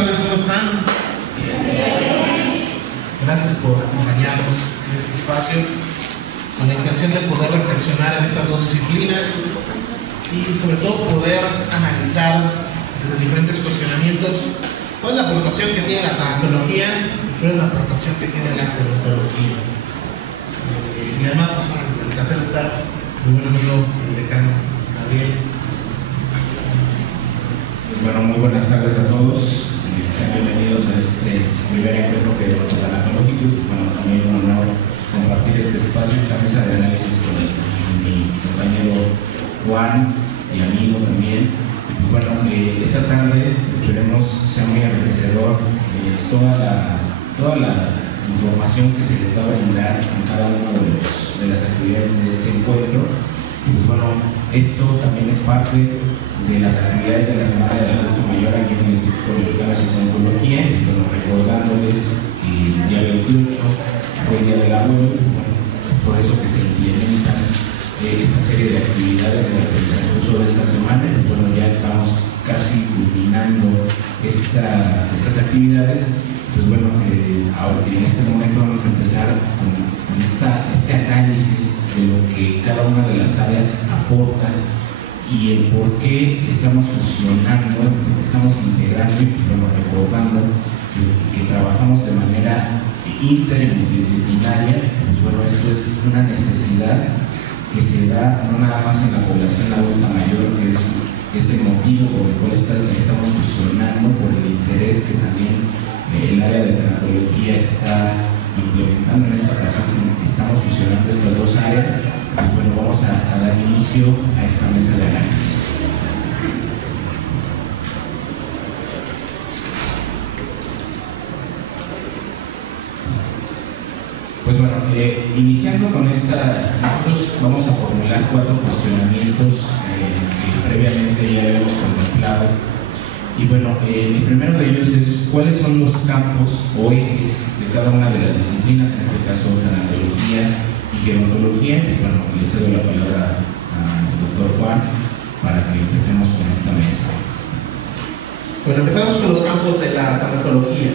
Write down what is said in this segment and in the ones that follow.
tardes, ¿cómo están? Gracias por acompañarnos en este espacio con la intención de poder reflexionar en estas dos disciplinas y sobre todo poder analizar desde diferentes cuestionamientos cuál es la aportación que tiene la tanatología y cuál es la aportación que tiene la gerontología. Y además, el placer de estar muy buen amigo, el decano Gabriel. Bueno, muy buenas tardes a todos. Sean bienvenidos a este primer encuentro que tenemos tanatológico. Bueno, también un honor compartir este espacio, esta mesa de análisis con mi compañero Juan y amigo también. Y bueno, esta tarde esperemos sea muy enriquecedor toda la información que se les va a brindar en cada una de las actividades de este encuentro. Y pues bueno, esto también es parte de las actividades de la Semana del Adulto Mayor aquí en el Instituto Mexicano de Psicooncología, y bueno, recordándoles que el día 28 fue el Día del Abuelo. Bueno, es por eso que se implementan esta serie de actividades en el transcurso de esta semana. Y bueno, ya estamos casi culminando estas actividades. Pues bueno, ahora en este momento vamos a empezar con este análisis de lo que cada una de las áreas aporta y el por qué estamos fusionando, por qué estamos integrando y recordando que trabajamos de manera interdisciplinaria. Pues bueno, esto es una necesidad que se da no nada más en la población adulta mayor, que es el motivo por el cual estamos fusionando, por el interés que también el área de tanatología está implementando en esta ocasión. Estamos fusionando estas dos áreas. Y bueno, vamos a dar inicio a esta mesa de análisis. Pues bueno, iniciando con esta, nosotros vamos a formular 4 cuestionamientos que previamente ya habíamos contemplado. Y bueno, el primero de ellos es cuáles son los campos o ejes de cada una de las disciplinas, en este caso tanatología y gerontología. Y bueno, le cedo la palabra al doctor Juan para que empecemos con esta mesa. Bueno, empezamos con los campos de la tanatología.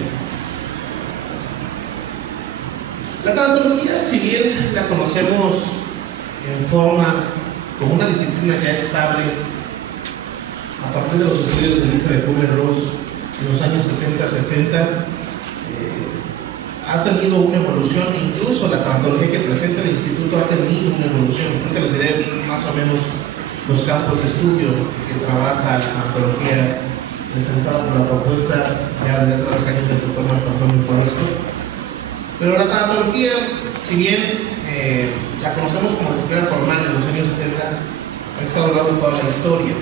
La tanatología, si bien la conocemos en forma como una disciplina ya estable a partir de los estudios de Elizabeth Kubler-Ross en los años 60-70, ha tenido una evolución. Incluso la tanatología que presenta el instituto ha tenido una evolución. Ahorita les diré más o menos los campos de estudio que trabaja la tanatología presentada por la propuesta ya desde hace varios años del doctor Marco Antonio Forresco. Pero la tanatología, si bien la conocemos como disciplina formal en los años 60, ha estado a lo largo de toda la historia.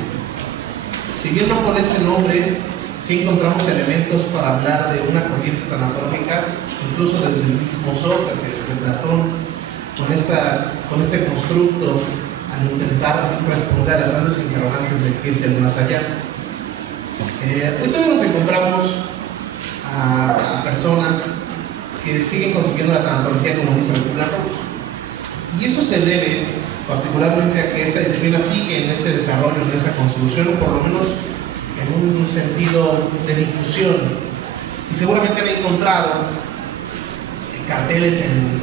Si bien no con ese nombre, sí encontramos elementos para hablar de una corriente tanatológica, incluso desde el mismo Sócrates, desde Platón, con este constructo, al intentar responder a las grandes interrogantes de qué es el más allá. Hoy todavía nos encontramos a personas que siguen consiguiendo la tanatología como dice Kubler-Ross. Y eso se debe particularmente a que esta disciplina sigue en ese desarrollo, en esa construcción, o por lo menos en un sentido de difusión. Y seguramente han encontrado carteles en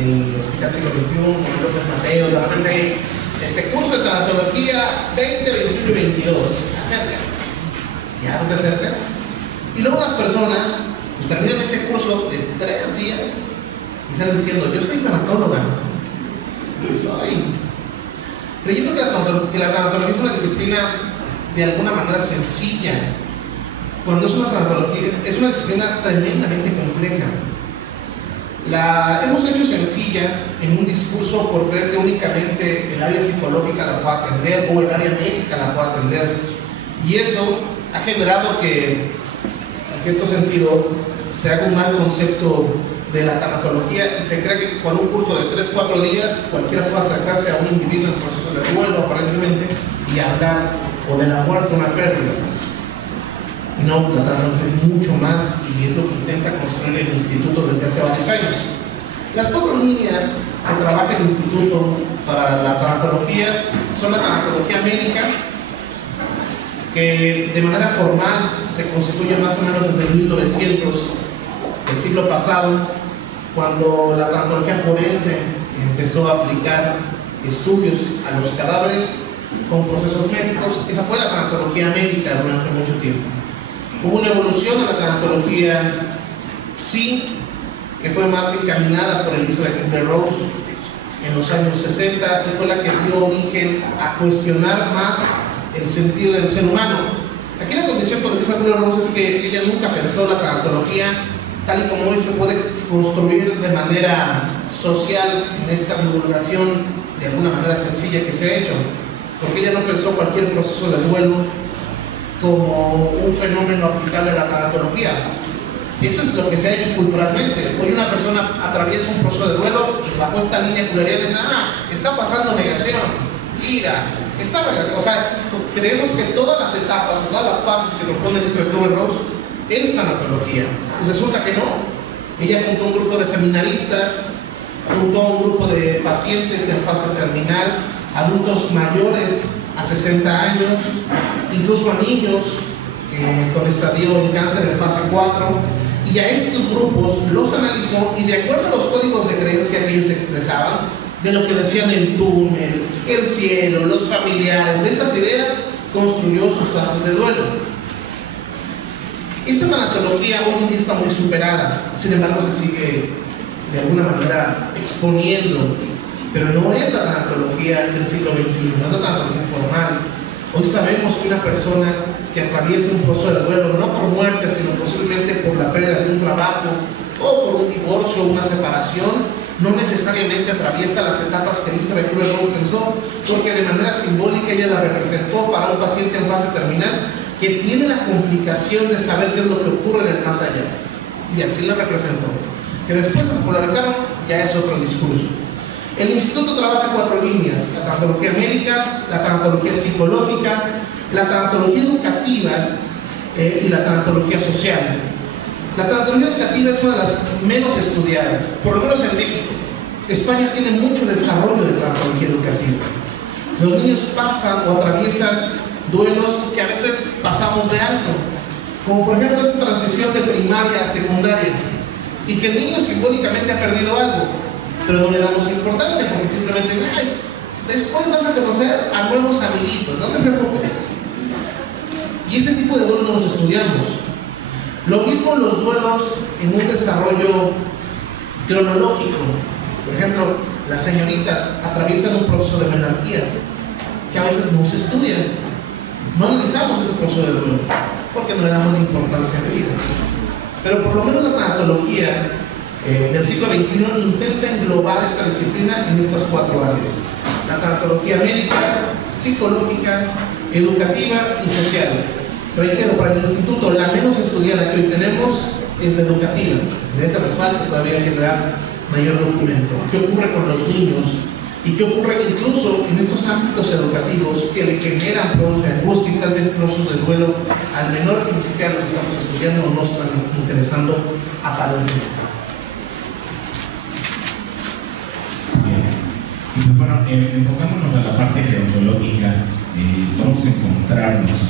el Hospital Siglo XXI, en López Mateos, de repente hay este curso de tanatología 20, 21 y 22. Acerca. Ya no te acercas. Y luego las personas pues, terminan ese curso de 3 días y están diciendo: yo soy tanatóloga. Creyendo que la tanatología es una disciplina de alguna manera sencilla, cuando es una tanatología, es una disciplina tremendamente compleja. La hemos hecho sencilla en un discurso por creer que únicamente el área psicológica la puede atender o el área médica la puede atender, y eso ha generado que, en cierto sentido, se haga un mal concepto de la tanatología y se cree que con un curso de 3-4 días cualquiera puede acercarse a un individuo en proceso de duelo aparentemente y hablar o de la muerte o una pérdida. No, la tanatología es mucho más, y es lo que intenta construir el instituto desde hace varios años. Las 4 líneas que trabaja el instituto para la tanatología son la tanatología médica, que de manera formal se constituye más o menos desde 1900, del siglo pasado, cuando la tanatología forense empezó a aplicar estudios a los cadáveres con procesos médicos. Esa fue la tanatología médica durante mucho tiempo. Hubo una evolución de la tanatología, sí, que fue más encaminada por Elizabeth Kubler-Ross en los años 60, y fue la que dio origen a cuestionar más el sentido del ser humano. Aquí la condición con Elizabeth Kubler-Ross es que ella nunca pensó la tanatología tal y como hoy se puede construir de manera social en esta divulgación de alguna manera sencilla que se ha hecho, porque ella no pensó cualquier proceso de duelo como un fenómeno aplicable a la tanatología. Eso es lo que se ha hecho culturalmente. Hoy una persona atraviesa un proceso de duelo y bajo esta línea culerera dice, está pasando negación, ira, o sea, creemos que todas las etapas, todas las fases que propone Elizabeth Kubler-Ross es tanatología. Y resulta que no. Ella juntó un grupo de seminaristas, juntó un grupo de pacientes en fase terminal, adultos mayores a 60 años, incluso a niños con estadio en cáncer en fase 4, y a estos grupos los analizó y de acuerdo a los códigos de creencia que ellos expresaban, de lo que decían el túnel, el cielo, los familiares, de estas ideas, construyó sus fases de duelo. Esta tanatología hoy en día está muy superada, sin embargo se sigue de alguna manera exponiendo, pero no es la tanatología del siglo XXI, no es la tanatología formal. Hoy sabemos que una persona que atraviesa un proceso de duelo, no por muerte, sino posiblemente por la pérdida de un trabajo o por un divorcio o una separación, no necesariamente atraviesa las etapas que Elizabeth Kubler-Ross pensó, porque de manera simbólica ella la representó para un paciente en fase terminal que tiene la complicación de saber qué es lo que ocurre en el más allá, y así la representó. Que después se popularizaron ya es otro discurso. El instituto trabaja en 4 líneas: la tanatología médica, la tanatología psicológica, la tanatología educativa y la tanatología social. La tanatología educativa es una de las menos estudiadas, por lo menos en México. España tiene mucho desarrollo de tanatología educativa. Los niños pasan o atraviesan duelos que a veces pasamos de alto, como por ejemplo esta transición de primaria a secundaria, y que el niño simbólicamente ha perdido algo, pero no le damos importancia porque simplemente después vas a conocer a nuevos amiguitos, no te preocupes. Y ese tipo de duelos no los estudiamos. Lo mismo los duelos en un desarrollo cronológico. Por ejemplo, las señoritas atraviesan un proceso de menarquía que a veces no se estudia. No analizamos ese proceso de duelo porque no le damos la importancia de vida. Pero por lo menos la tanatología del siglo XXI intenta englobar esta disciplina en estas 4 áreas: la tanatología médica, psicológica, educativa y social. Reitero, para el instituto la menos estudiada que hoy tenemos es la educativa. De esa nos falta todavía generar mayor documento. ¿Qué ocurre con los niños? ¿Y qué ocurre incluso en estos ámbitos educativos que le generan problemas de angustia y tal vez procesos de duelo al menor que ni siquiera lo que estamos estudiando o no están interesando aparentemente? Bien. Bueno, enfocándonos a la parte gerontológica, vamos a encontrarnos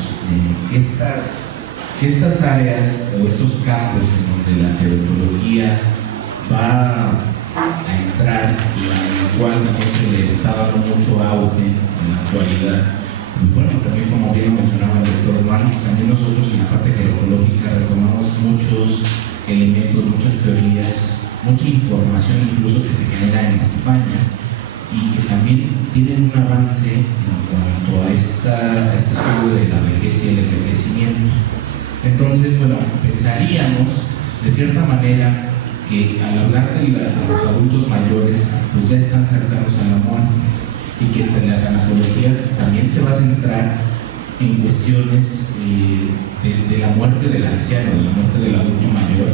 que estas áreas o estos campos en donde la gerontología va a entrar y en el cual se le está dando mucho auge en la actualidad. Y bueno, también como bien mencionaba el doctor Juan, también nosotros en la parte gerontológica retomamos muchos elementos, muchas teorías, mucha información incluso que se genera en España y que también tienen un avance en cuanto a este estudio de la vejez y el envejecimiento. Entonces, bueno, pensaríamos de cierta manera que al hablar de los adultos mayores, pues ya están cercanos a la muerte, y que la tanatología también se va a centrar en cuestiones de la muerte del anciano, de la muerte del adulto mayor,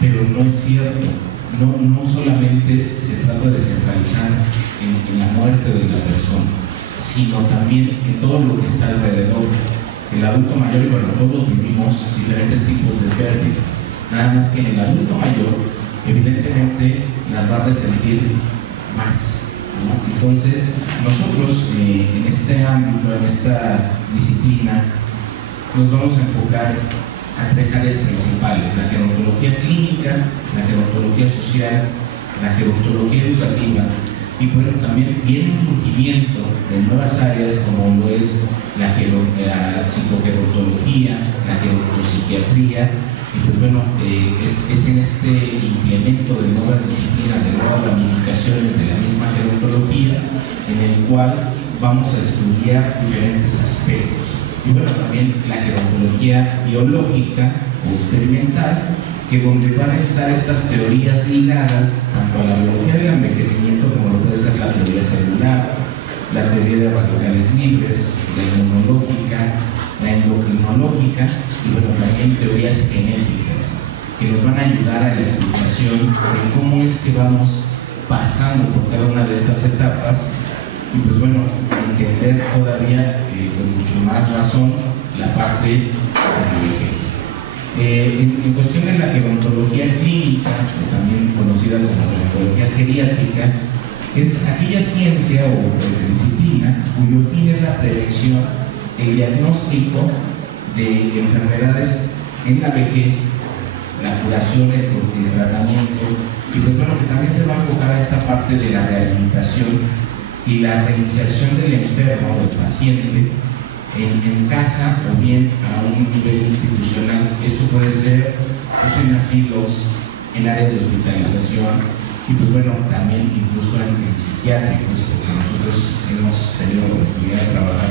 pero no es cierto. No solamente se trata de centralizar en la muerte de la persona, sino también en todo lo que está alrededor. El adulto mayor, y bueno, todos vivimos diferentes tipos de pérdidas, nada más que en el adulto mayor, evidentemente las va a resentir más, ¿no? Entonces, nosotros en este ámbito, en esta disciplina, nos vamos a enfocar a tres áreas principales: la gerontología clínica, la gerontología social, la gerontología educativa, y bueno, también viene un surgimiento de nuevas áreas como lo es la psicogerontología, la gerontopsiquiatría, y pues bueno, es en este implemento de nuevas disciplinas, de nuevas ramificaciones de la misma gerontología, en el cual vamos a estudiar diferentes aspectos. Y bueno, también la gerontología biológica o experimental, que donde van a estar estas teorías ligadas tanto a la biología del envejecimiento como lo puede ser la teoría celular, la teoría de radicales libres, la inmunológica, la endocrinológica y bueno, también teorías genéticas, que nos van a ayudar a la explicación de cómo es que vamos pasando por cada una de estas etapas y pues bueno, entender todavía con mucho más razón la parte de la vejez. En cuestión de la gerontología clínica, también conocida como gerontología geriátrica, es aquella ciencia o disciplina cuyo fin es la prevención, el diagnóstico de enfermedades en la vejez, la curación, el tratamiento, y pues bueno, que también se va a enfocar a esta parte de la rehabilitación y la reinserción del enfermo o del paciente en casa o bien a un nivel institucional. Esto puede ser pues, en asilos, en áreas de hospitalización y pues bueno, también incluso en psiquiátricos, porque nosotros hemos tenido la oportunidad de trabajar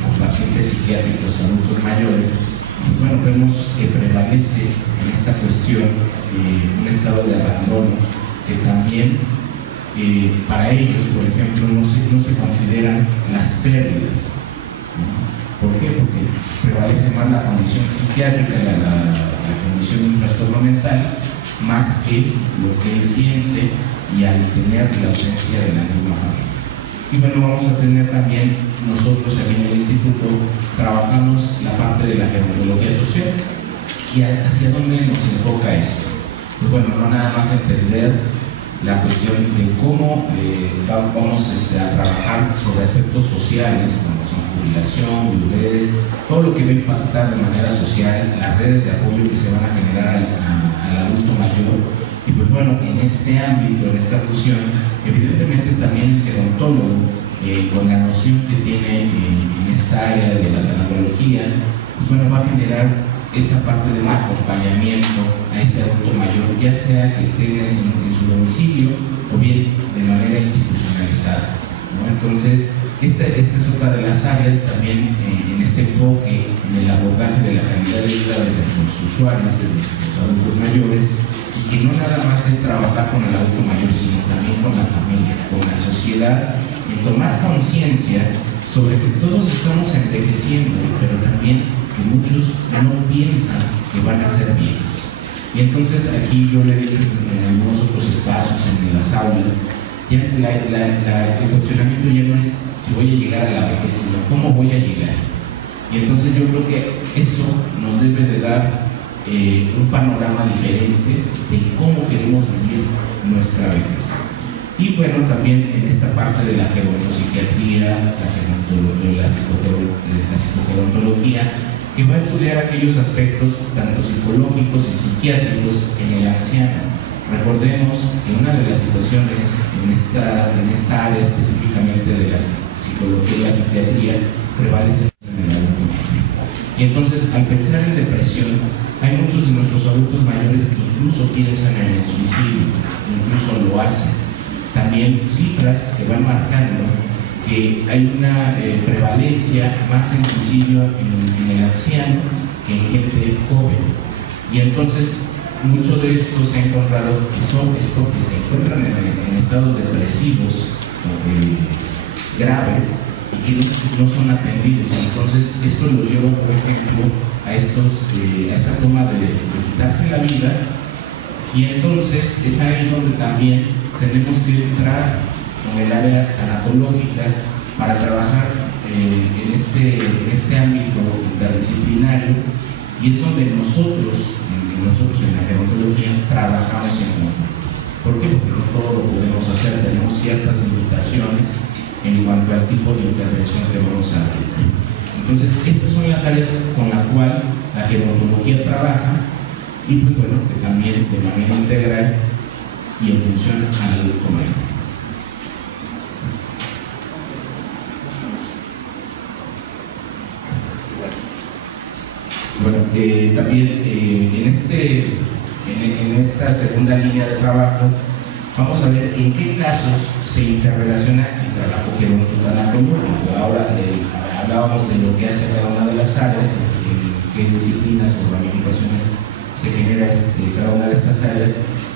con pacientes psiquiátricos adultos mayores. Pues bueno, vemos que prevalece en esta cuestión un estado de abandono que también para ellos, por ejemplo, no se consideran las pérdidas. ¿Por qué? Porque prevalece más la condición psiquiátrica, la condición de un trastorno mental, más que lo que él siente y al tener la ausencia de la misma familia. Y bueno, vamos a tener también nosotros aquí en el instituto, trabajamos la parte de la gerontología social y hacia dónde nos enfoca esto. Pues bueno, no nada más entender la cuestión de cómo vamos a trabajar sobre aspectos sociales, como son jubilación, viudez, todo lo que va a impactar de manera social, las redes de apoyo que se van a generar al adulto mayor. Y pues bueno, en este ámbito, en esta fusión, evidentemente también el gerontólogo, con la noción que tiene en esta área de la tanatología, pues bueno, va a generar esa parte de un acompañamiento a ese adulto mayor, ya sea que esté en su domicilio o bien de manera institucionalizada, ¿no? Entonces, esta es otra de las áreas también en este enfoque, en el abordaje de la calidad de vida de nuestros usuarios, de nuestros adultos mayores, y que no nada más es trabajar con el adulto mayor, sino también con la familia, con la sociedad, y tomar conciencia sobre que todos estamos envejeciendo, pero también que muchos no piensan que van a ser viejos. Y entonces aquí yo le digo en algunos otros espacios, en las aulas, ya el cuestionamiento ya no es si voy a llegar a la vejez, sino cómo voy a llegar. Y entonces yo creo que eso nos debe de dar un panorama diferente de cómo queremos vivir nuestra vejez. Y bueno, también en esta parte de la gerontopsiquiatría, la psicogerontología, que va a estudiar aquellos aspectos tanto psicológicos y psiquiátricos en el anciano. Recordemos que una de las situaciones en esta área específicamente de la psicología y la psiquiatría prevalece en el adulto mayor. Y entonces, al pensar en depresión, hay muchos de nuestros adultos mayores que incluso piensan en el suicidio, incluso lo hacen. También cifras que van marcando que hay una prevalencia más en suicidio en el anciano que en gente joven. Y entonces, mucho de esto se ha encontrado que son estos que se encuentran en estados depresivos graves y que no son atendidos. Entonces, esto lo lleva, por ejemplo, a esta toma de quitarse la vida, y entonces es ahí donde también tenemos que entrar en el área tanatológica para trabajar en este ámbito interdisciplinario, y es donde nosotros en la gerontología trabajamos en conjunto. ¿Por qué? Porque no todo lo podemos hacer, tenemos ciertas limitaciones en cuanto al tipo de intervención que vamos a hacer. Entonces, estas son las áreas con las cuales la gerontología trabaja y pues bueno, que también de manera integral y en función al adulto mayor. Bueno, también en esta segunda línea de trabajo vamos a ver en qué casos se interrelaciona el trabajo gerontológico. Ahora hablábamos de lo que hace cada una de las áreas, qué disciplinas o ramificaciones se genera cada una de estas áreas,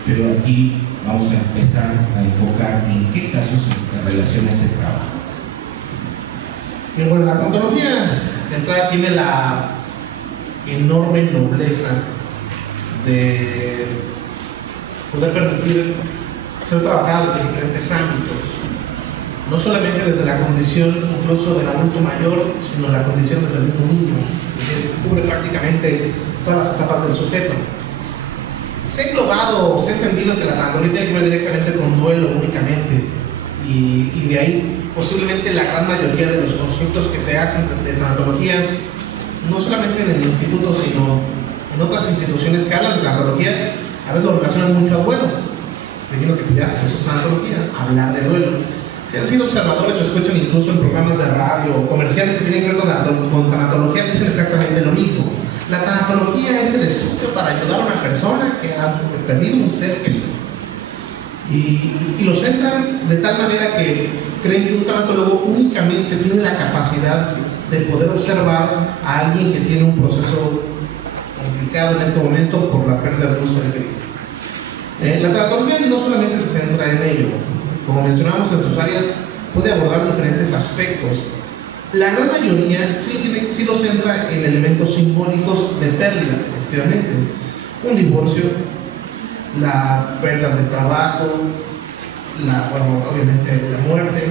pero aquí vamos a empezar a enfocar en qué casos se interrelaciona este trabajo. Y bueno, la gerontología de entrada tiene la enorme nobleza de poder permitir ser trabajados en diferentes ámbitos, no solamente desde la condición incluso del adulto mayor, sino la condición desde el mismo niño, que cubre prácticamente todas las etapas del sujeto. Se ha englobado, se ha entendido que la tanatología tiene que ver directamente con duelo únicamente, y de ahí posiblemente la gran mayoría de los constructos que se hacen de tanatología, no solamente en el instituto, sino en otras instituciones que hablan de tanatología, a veces lo relacionan mucho a duelo. Creyendo que ya, eso es tanatología, hablar de duelo. Si han sido observadores o escuchan incluso en programas de radio o comerciales que tienen que ver con tanatología, dicen exactamente lo mismo. La tanatología es el estudio para ayudar a una persona que ha perdido un ser querido. Y lo centran de tal manera que creen que un tanatólogo únicamente tiene la capacidad de poder observar a alguien que tiene un proceso complicado en este momento por la pérdida de un ser querido. La tanatología no solamente se centra en ello, como mencionamos en sus áreas, puede abordar diferentes aspectos. La gran mayoría sí lo centra en elementos simbólicos de pérdida, efectivamente. Un divorcio, la pérdida de trabajo, obviamente la muerte,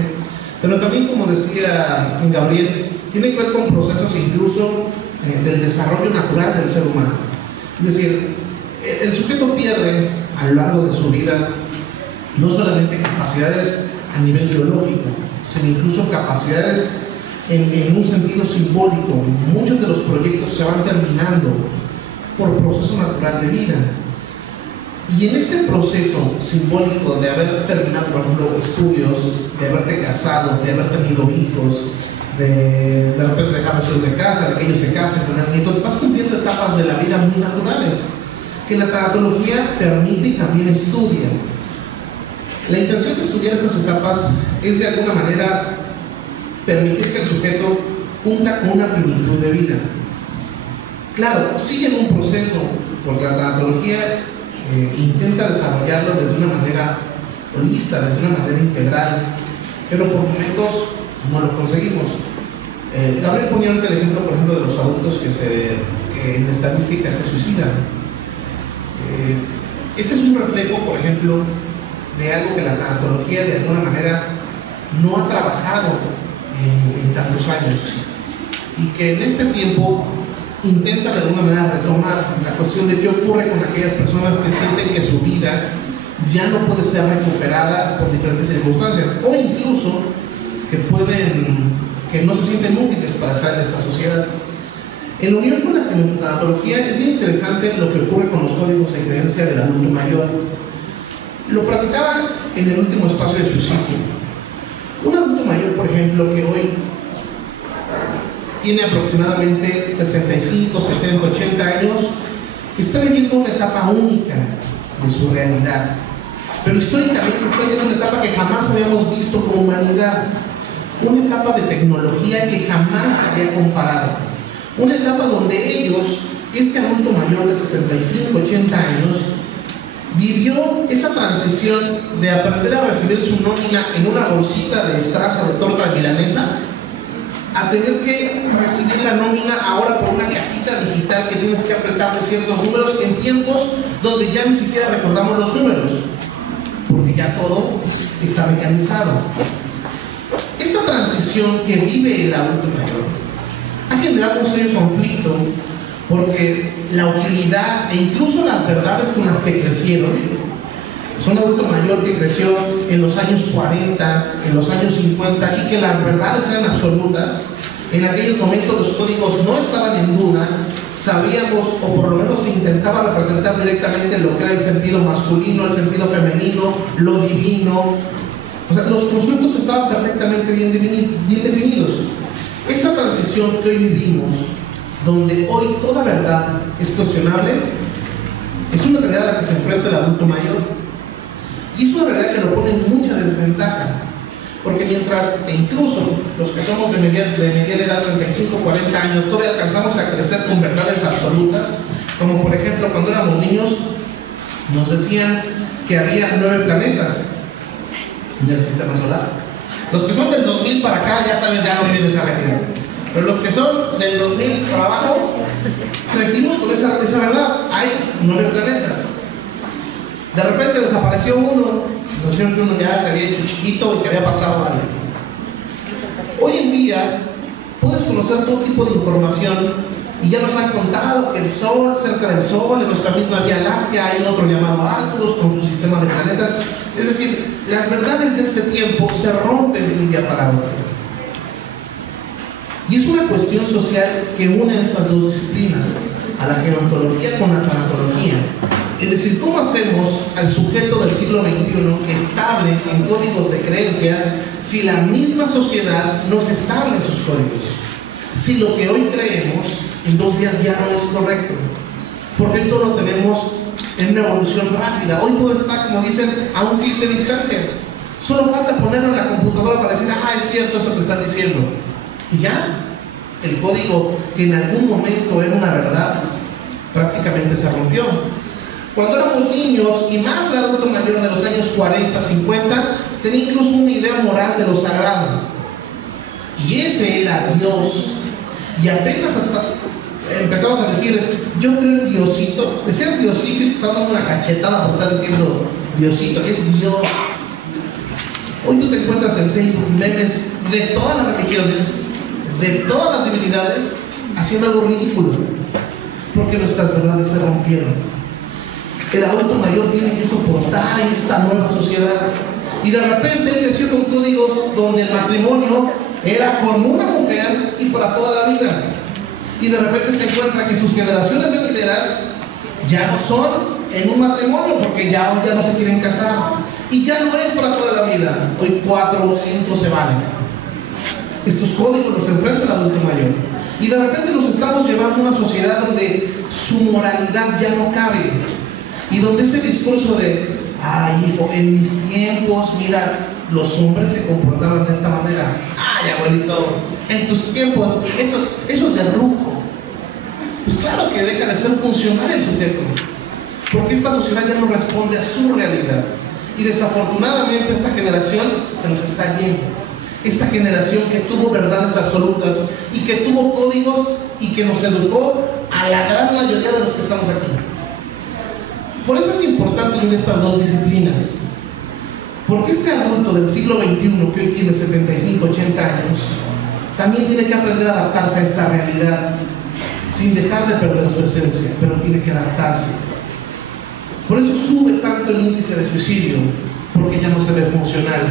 pero también, como decía Gabriel, tiene que ver con procesos incluso del desarrollo natural del ser humano. Es decir, el sujeto pierde a lo largo de su vida no solamente capacidades a nivel biológico, sino incluso capacidades en un sentido simbólico. Muchos de los proyectos se van terminando por proceso natural de vida. Y en este proceso simbólico de haber terminado, por ejemplo, estudios, de haberte casado, de haber tenido hijos, de repente dejarlos ir de casa, de que ellos se casen, tener nietos, vas cumpliendo etapas de la vida muy naturales, que la tanatología permite y también estudia. La intención de estudiar estas etapas es de alguna manera permitir que el sujeto cumpla con una plenitud de vida. Claro, sigue en un proceso, porque la tanatología intenta desarrollarlo desde una manera holista, desde una manera integral, pero por momentos no lo conseguimos. Gabriel ponía ahorita el ejemplo, por ejemplo, de los adultos que en estadística se suicidan. Este es un reflejo, por ejemplo, de algo que la tanatología de alguna manera no ha trabajado en tantos años, y que en este tiempo intenta de alguna manera retomar la cuestión de qué ocurre con aquellas personas que sienten que su vida ya no puede ser recuperada por diferentes circunstancias, o incluso que no se sienten útiles para estar en esta sociedad. En unión con la tanatología es bien interesante lo que ocurre con los códigos de creencia del adulto mayor. Lo practicaba en el último espacio de suicidio. Un adulto mayor, por ejemplo, que hoy tiene aproximadamente 65, 70, 80 años, está viviendo una etapa única de su realidad, pero históricamente está viviendo una etapa que jamás habíamos visto como humanidad, una etapa de tecnología que jamás se había comparado, una etapa donde ellos, este adulto mayor de 75, 80 años, vivió esa transición de aprender a recibir su nómina en una bolsita de estraza de torta milanesa a tener que recibir la nómina ahora por una cajita digital que tienes que apretarle ciertos números en tiempos donde ya ni siquiera recordamos los números, porque ya todo está mecanizado. Esta transición que vive el adulto mayor ha generado un serio conflicto, porque la utilidad e incluso las verdades con las que crecieron, un adulto mayor que creció en los años 40, en los años 50, y que las verdades eran absolutas, En aquellos momentos los códigos no estaban en duda, sabíamos, o por lo menos se intentaba representar directamente lo que era el sentido masculino, el sentido femenino, lo divino. O sea, los constructos estaban perfectamente bien definidos. Esa transición que hoy vivimos, donde hoy toda verdad es cuestionable, es una realidad a la que se enfrenta el adulto mayor. Y es una realidad que lo pone en mucha desventaja. Porque mientras, e incluso los que somos de mediana edad, 35, 40 años, todavía alcanzamos a crecer con verdades absolutas, como por ejemplo cuando éramos niños, nos decían que había 9 planetas en el sistema solar. Los que son del 2000 para acá ya tal vez ya no viven esa realidad. Pero los que son del 2000 para abajo, crecimos con esa verdad. Hay 9 planetas. De repente desapareció uno. Nos dijeron que uno ya se había hecho chiquito y que había pasado algo. Hoy en día puedes conocer todo tipo de información y ya nos han contado que el Sol, cerca del Sol, en nuestra misma Vía Láctea, hay otro llamado Arcturus con su sistema de planetas. Es decir, las verdades de este tiempo se rompen de un día para otro. Y es una cuestión social que une estas dos disciplinas, a la gerontología con la tanatología. Es decir, ¿cómo hacemos al sujeto del siglo XXI estable en códigos de creencia si la misma sociedad no es estable en sus códigos? Si lo que hoy creemos en 2 días ya no es correcto. Porque todo lo tenemos en una evolución rápida. Hoy todo está, como dicen, a un clic de distancia. Solo falta ponerlo en la computadora para decir, ah, es cierto esto que están diciendo. Y ya, el código que en algún momento era una verdad, prácticamente se rompió. Cuando éramos niños, y más el adulto mayor de los años 40, 50, tenía incluso una idea moral de lo sagrado. Y ese era Dios. Y apenas empezamos a decir, yo creo en Diosito. Decías Diosito y te dando una cachetada por estar diciendo Diosito, es Dios. Hoy tú te encuentras en Facebook memes de todas las religiones, de todas las divinidades, haciendo algo ridículo. Porque nuestras verdades se rompieron. El adulto mayor tiene que soportar esta nueva sociedad. Y de repente él creció con códigos donde el matrimonio era con una mujer y para toda la vida. Y de repente se encuentra que sus generaciones venideras ya no son en un matrimonio porque ya no se quieren casar. Y ya no es para toda la vida. Hoy 4 o 5 se valen. Estos códigos los enfrenta el adulto mayor. Y de repente nos estamos llevando a una sociedad donde su moralidad ya no cabe. Y donde ese discurso de, ay hijo, en mis tiempos, mira, los hombres se comportaban de esta manera. Ay abuelito, en tus tiempos, eso es de ruco. Pues claro que deja de ser funcional el sujeto. Porque esta sociedad ya no responde a su realidad. Y desafortunadamente esta generación se nos está yendo. Esta generación que tuvo verdades absolutas y que tuvo códigos y que nos educó a la gran mayoría de los que estamos aquí. Por eso es importante unir estas dos disciplinas. Porque este adulto del siglo XXI, que hoy tiene 75, 80 años, también tiene que aprender a adaptarse a esta realidad, sin dejar de perder su esencia, pero tiene que adaptarse. Por eso sube tanto el índice de suicidio, porque ya no se ve funcional,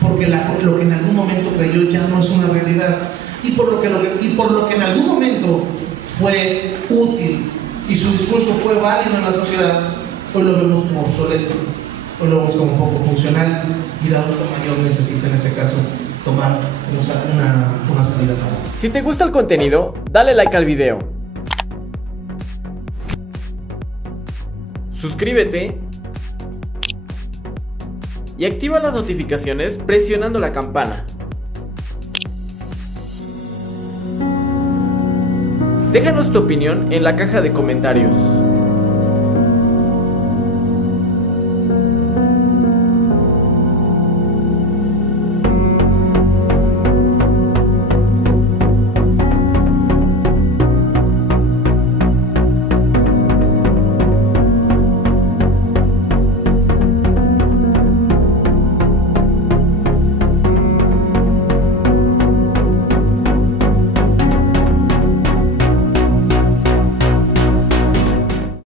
porque lo que en algún momento creyó ya no es una realidad, y por lo que en algún momento fue útil y su discurso fue válido en la sociedad, hoy lo vemos como obsoleto, hoy lo vemos como poco funcional, y el adulto mayor necesita en ese caso tomar una salida fácil. Si te gusta el contenido, dale like al video, suscríbete y activa las notificaciones presionando la campana. Déjanos tu opinión en la caja de comentarios.